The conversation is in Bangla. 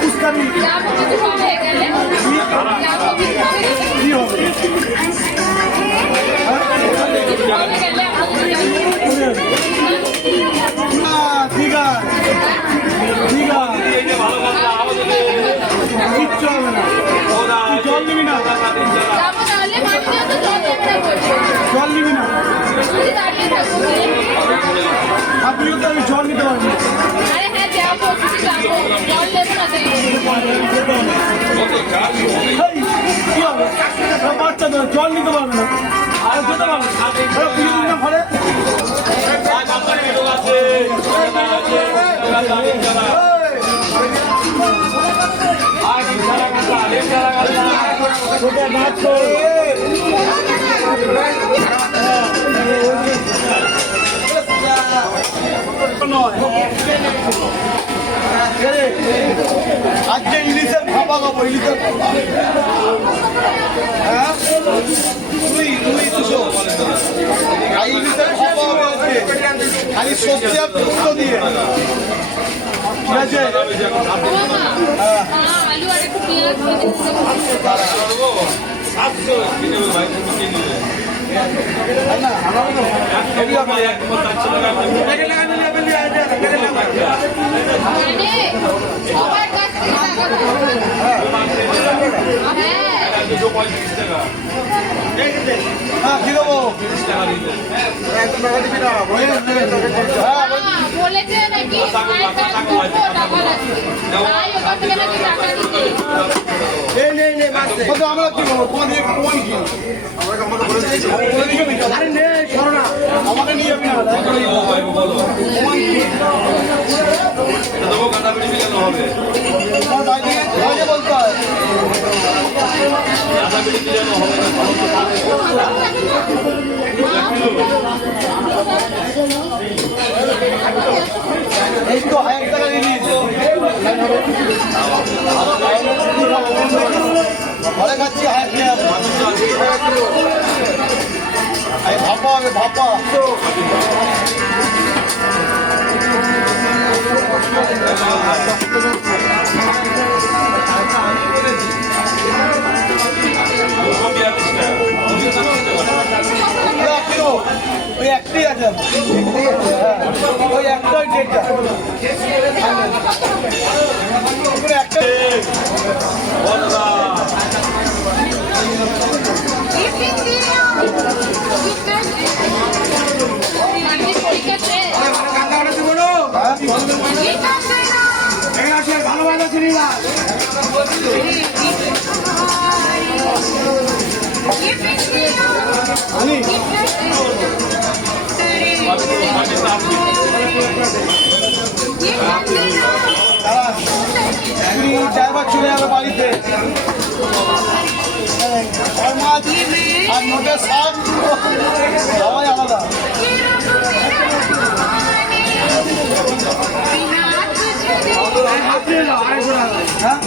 কুস্কারি কি হবে? ঠিক আছে ঠিক আছে, কিচ্ছু হবে না। জল নিবি না, জল নিবি না, আপনি তো আমি জল নিতে পারবি। কি হবে বাচ্চা তো জল নিতে পারবে না, আর যেতে পারবে না ঘরে। আজকে ইলিশের খাওয়া খাবো, ইলিশের হ্যাঁ ইলিশের খাওয়া হবে খালি সবজি আর পোস্ত দিয়ে। ঠিক আছে কি দেবো বলেছে নাকি আমরা কি করবো? আমাকে নিয়ে যাবি না, বলতে হয় এই তো 1000 টাকা নিয়ে ঘরে খাচ্ছি। ভাপা হবে ভাপা। ওই একটাই আছে, ওই একটাই ডেটটা একটা। ভালো ভালো ছিল ড্রাইভার চলে যাবে বাড়িতে। আর নোটের শাক সবাই আলাদা। হ্যাঁ